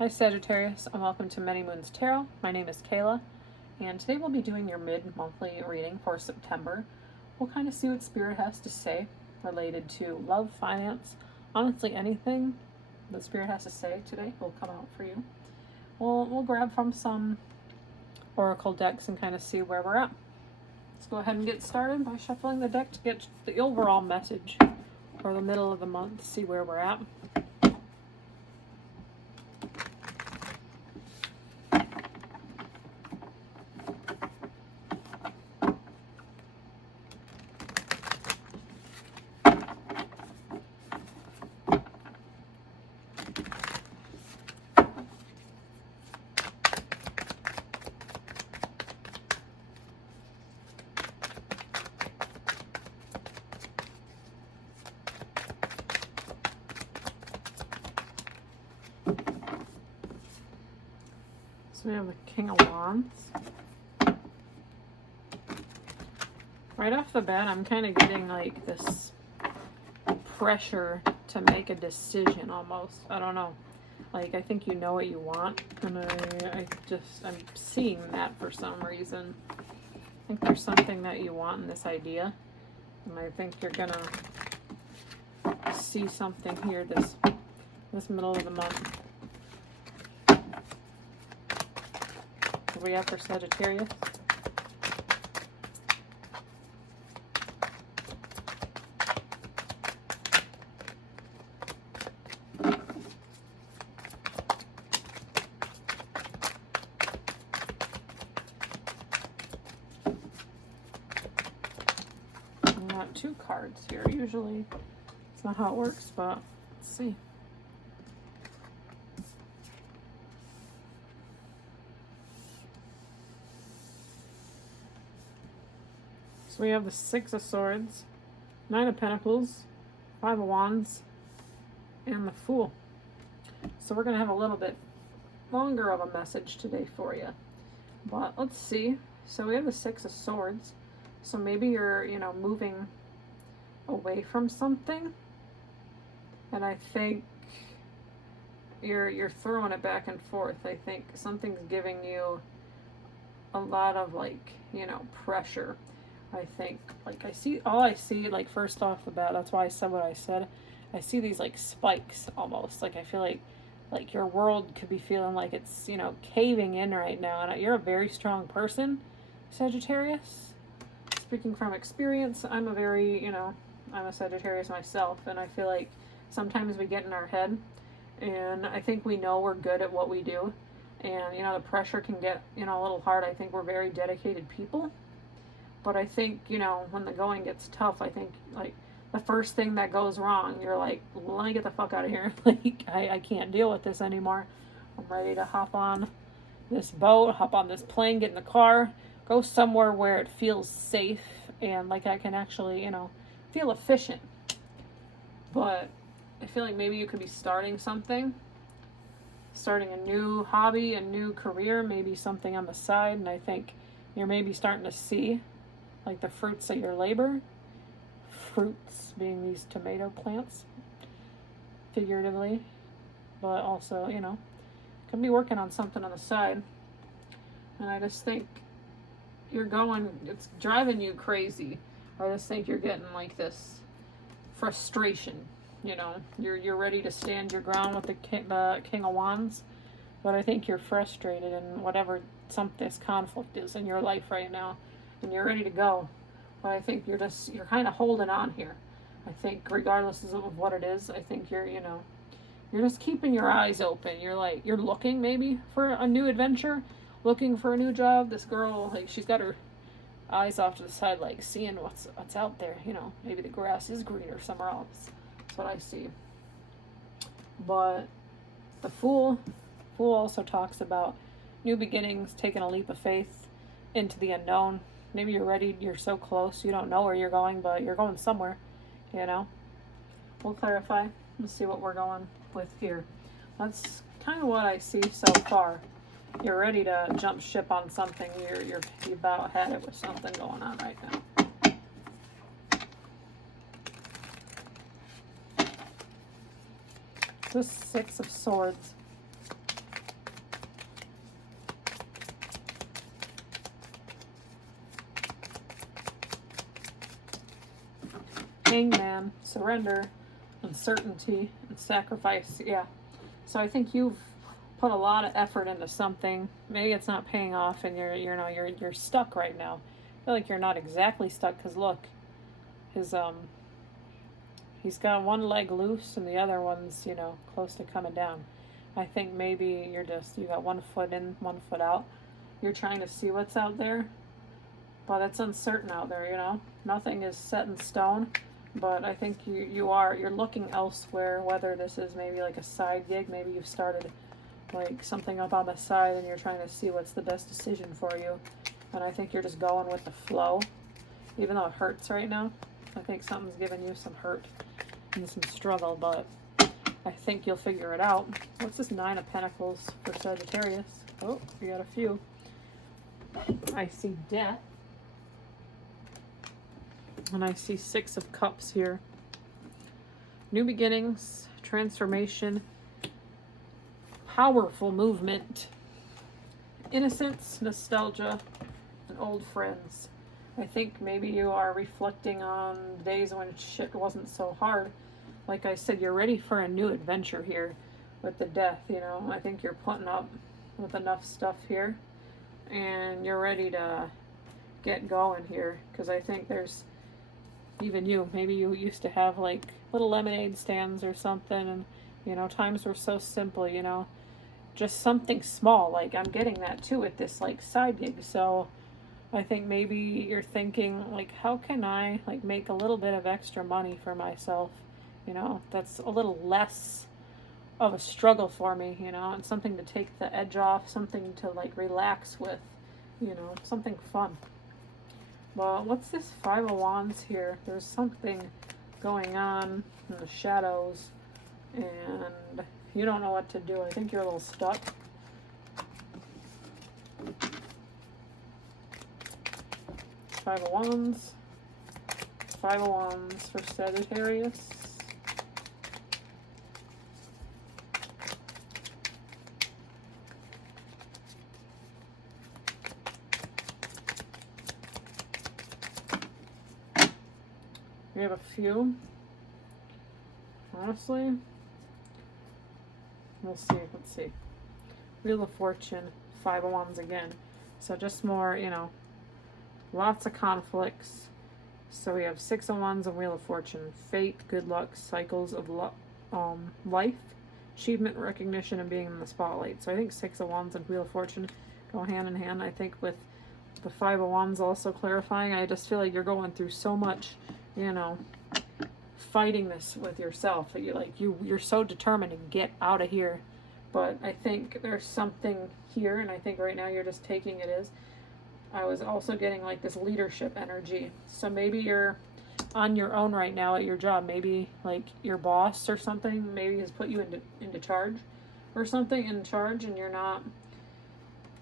Hi Sagittarius, and welcome to Many Moons Tarot. My name is Kayla, and today we'll be doing your mid-monthly reading for September. We'll kind of see what Spirit has to say related to love, finance, honestly anything that Spirit has to say today will come out for you. We'll grab from some oracle decks and kind of see where we're at. Let's go ahead and get started by shuffling the deck to get the overall message for the middle of the month, see where we're at. So we have the King of Wands. Right off the bat, I'm kind of getting like this pressure to make a decision almost. I don't know. Like, I think you know what you want, and I'm seeing that for some reason. I think there's something that you want in this idea, and I think you're gonna see something here this middle of the month. What do we have for Sagittarius? We got two cards here. Usually it's not how it works, but let's see. So we have the Six of Swords, Nine of Pentacles, Five of Wands, and the Fool. So we're going to have a little bit longer of a message today for you. But let's see. So we have the Six of Swords. So maybe you're, moving away from something. And I think you're throwing it back and forth. I think something's giving you a lot of, pressure. I think, I see, first off the bat, that's why I said what I said. I see these, spikes almost. I feel like your world could be feeling like it's, caving in right now. And you're a very strong person, Sagittarius. Speaking from experience, I'm a Sagittarius myself. And I feel like sometimes we get in our head. And I think we know we're good at what we do. And, the pressure can get, a little hard. I think we're very dedicated people. But I think, when the going gets tough, I think, the first thing that goes wrong, you're like, let me get the fuck out of here. I can't deal with this anymore. I'm ready to hop on this boat, hop on this plane, get in the car, go somewhere where it feels safe and I can actually, feel efficient. But I feel like maybe you could be starting something, starting a new hobby, a new career, maybe something on the side, and I think you're maybe starting to see the fruits of your labor. Fruits being these tomato plants, figuratively, but also, could be working on something on the side. And I just think it's driving you crazy. I just think you're getting this frustration. You're ready to stand your ground with the King of Wands, but I think you're frustrated in whatever this conflict is in your life right now, and you're ready to go. But I think you're kind of holding on here. I think regardless of what it is, I think you're just keeping your eyes open. You're looking maybe for a new adventure, looking for a new job. This girl, she's got her eyes off to the side, seeing what's out there. Maybe the grass is greener somewhere else. That's what I see. But the Fool also talks about new beginnings, taking a leap of faith into the unknown. Maybe you're ready, you're so close, you don't know where you're going, but you're going somewhere, We'll clarify. Let's see what we're going with here. That's kind of what I see so far. You're ready to jump ship on something. You about had it with something going on right now. The Six of Swords. Hangman, surrender, uncertainty, and sacrifice. Yeah. So I think you've put a lot of effort into something. Maybe it's not paying off, and you're stuck right now. I feel like you're not exactly stuck, because look, his he's got one leg loose and the other one's close to coming down. I think maybe you got one foot in, one foot out. You're trying to see what's out there, but it's uncertain out there. Nothing is set in stone. But I think you're looking elsewhere, whether this is maybe like a side gig, maybe you've started like something up on the side and you're trying to see what's the best decision for you. And I think you're just going with the flow, even though it hurts right now. I think something's giving you some hurt and some struggle, but I think you'll figure it out. What's this 9 of Pentacles for Sagittarius? Oh, we got a few. I see death. And I see 6 of Cups here. New beginnings, transformation, powerful movement, innocence, nostalgia, and old friends. I think maybe you are reflecting on days when shit wasn't so hard. Like I said, you're ready for a new adventure here with the death, I think you're putting up with enough stuff here. And you're ready to get going here. Because I think there's even maybe you used to have like little lemonade stands or something, and times were so simple, just something small. Like I'm getting that too with this like side gig. So I think maybe you're thinking like, how can I like make a little bit of extra money for myself, that's a little less of a struggle for me, and something to take the edge off, something to like relax with, something fun. Well, what's this 5 of Wands here? There's something going on in the shadows, and you don't know what to do. I think you're a little stuck. Five of Wands. 5 of Wands for Sagittarius. We have a few. Honestly, let's see. Wheel of Fortune, 5 of Wands again. So just more, lots of conflicts. So we have 6 of Wands and Wheel of Fortune. Fate, good luck, cycles of life, achievement, recognition, and being in the spotlight. So I think 6 of Wands and Wheel of Fortune go hand in hand. I think with the 5 of Wands also clarifying, I just feel like you're going through so much, fighting this with yourself that you're so determined to get out of here. But I think there's something here, and I think right now you're just taking it as. I was also getting like this leadership energy. So maybe you're on your own right now at your job. Maybe like your boss or something maybe has put you into charge or something, in charge, and you're not.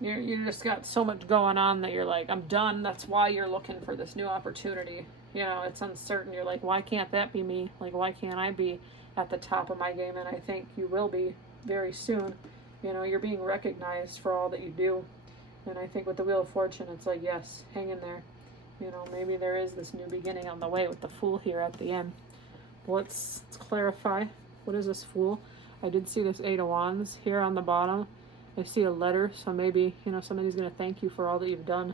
You just got so much going on that you're like, I'm done. That's why you're looking for this new opportunity. It's uncertain. You're like, why can't that be me? Like, why can't I be at the top of my game? And I think you will be very soon. You're being recognized for all that you do. And I think with the Wheel of Fortune, it's like, yes, hang in there. Maybe there is this new beginning on the way with the Fool here at the end. Let's clarify. What is this Fool? I did see this 8 of Wands here on the bottom. I see a letter, so maybe, somebody's going to thank you for all that you've done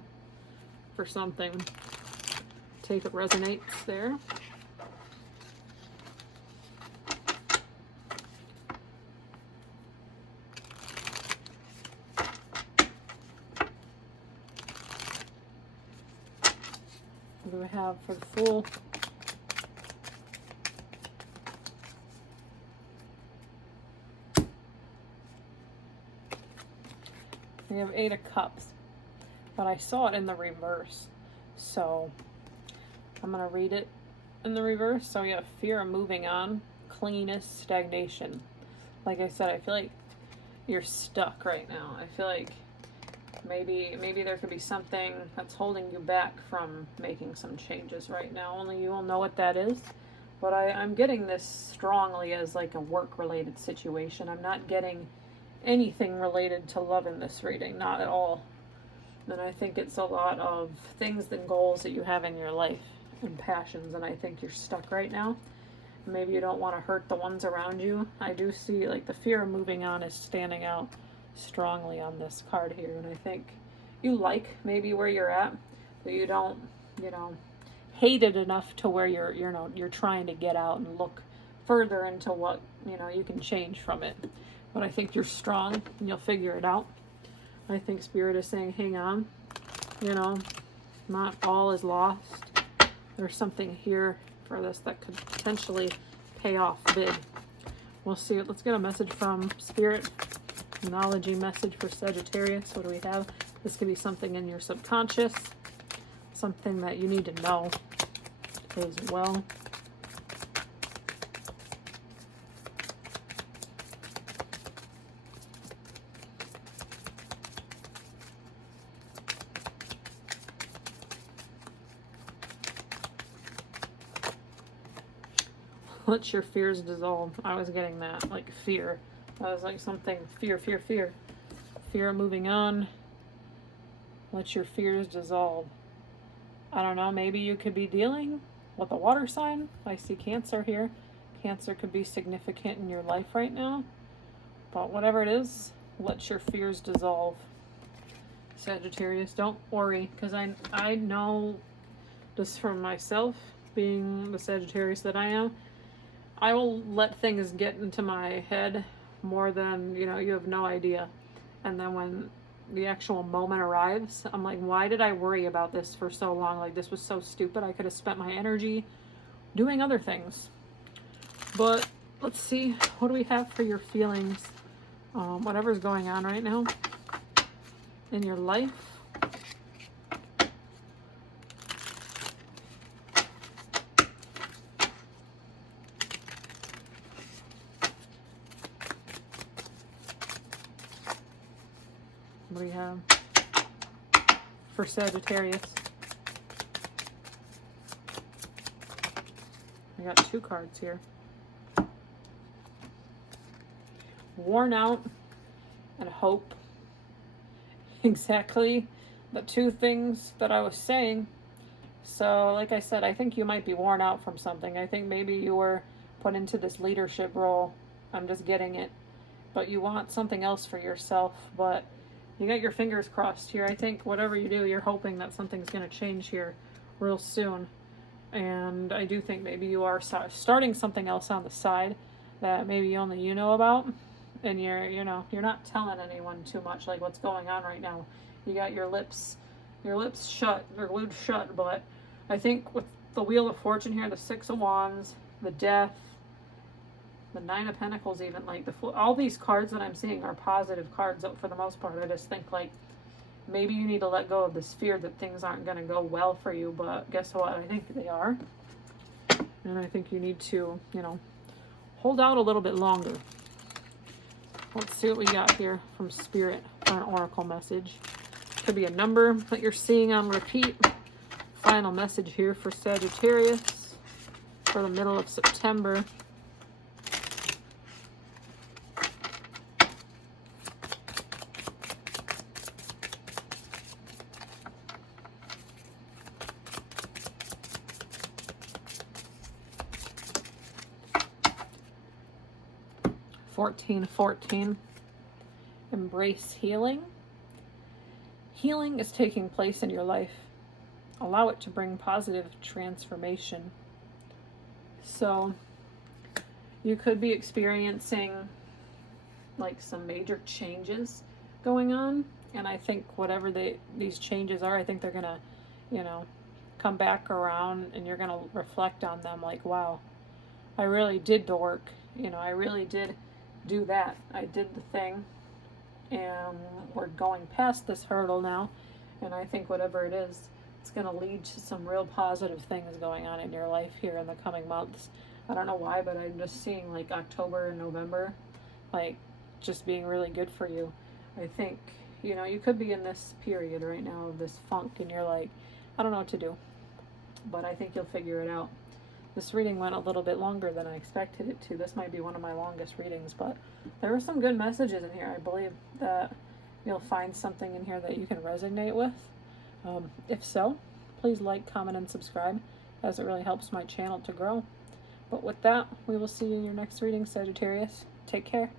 for something. Take it resonates there. What do we have for the Fool? We have 8 of Cups, but I saw it in the reverse, so I'm going to read it in the reverse. So we have fear of moving on, clinginess, stagnation. Like I said, I feel like you're stuck right now. I feel like maybe there could be something that's holding you back from making some changes right now. Only you will know what that is. But I'm getting this strongly as like a work-related situation. I'm not getting anything related to love in this reading, not at all. And I think it's a lot of things and goals that you have in your life. and passions, and I think you're stuck right now. Maybe you don't want to hurt the ones around you. I do see like the fear of moving on is standing out strongly on this card here, and I think you like maybe where you're at, but you don't, hate it enough to where you're trying to get out and look further into what, you can change from it. But I think you're strong and you'll figure it out. I think Spirit is saying, hang on, not all is lost. There's something here for this that could potentially pay off big. We'll see it. Let's get a message from Spirit. Astrology message for Sagittarius. What do we have? This could be something in your subconscious, something that you need to know as well. Let your fears dissolve. I was getting that, like fear. That was like something, fear. Fear of moving on. Let your fears dissolve. I don't know, maybe you could be dealing with a water sign. I see Cancer here. Cancer could be significant in your life right now. But whatever it is, let your fears dissolve. Sagittarius, don't worry, because I know this from myself, being the Sagittarius that I am. I will let things get into my head more than, you have no idea. And then when the actual moment arrives, I'm like, why did I worry about this for so long? Like, this was so stupid. I could have spent my energy doing other things. But let's see, what do we have for your feelings? Whatever's going on right now in your life. What do we have for Sagittarius? I got 2 cards here. Worn out and hope. Exactly the 2 things that I was saying. So, like I said, I think you might be worn out from something. I think maybe you were put into this leadership role. I'm just getting it. But you want something else for yourself, but you got your fingers crossed here. I think whatever you do, you're hoping that something's going to change here real soon. And I do think maybe you are starting something else on the side that maybe only you know about. And you're not telling anyone too much, like what's going on right now. You got your lips shut, they're glued shut. But I think with the Wheel of Fortune here, the 6 of Wands, the Death, the 9 of Pentacles, even like all these cards that I'm seeing are positive cards for the most part. I just think like maybe you need to let go of this fear that things aren't going to go well for you, but guess what? I think they are. And I think you need to, hold out a little bit longer. Let's see what we got here from Spirit for an oracle message. Could be a number that you're seeing on repeat. Final message here for Sagittarius for the middle of September. (1414). Embrace healing. Healing is taking place in your life. Allow it to bring positive transformation. So you could be experiencing like some major changes going on, and I think whatever these changes are, I think they're gonna, come back around, and you're gonna reflect on them like, wow, I really did the work. I really did do that. I did the thing, and we're going past this hurdle now, and I think whatever it is, it's going to lead to some real positive things going on in your life here in the coming months. I don't know why, but I'm just seeing like October and November like just being really good for you. I think you could be in this period right now of this funk, and you're like, I don't know what to do, but I think you'll figure it out. This reading went a little bit longer than I expected it to. This might be one of my longest readings, but there were some good messages in here. I believe that you'll find something in here that you can resonate with. If so, please like, comment, and subscribe. as it really helps my channel to grow. But with that, we will see you in your next reading, Sagittarius. Take care.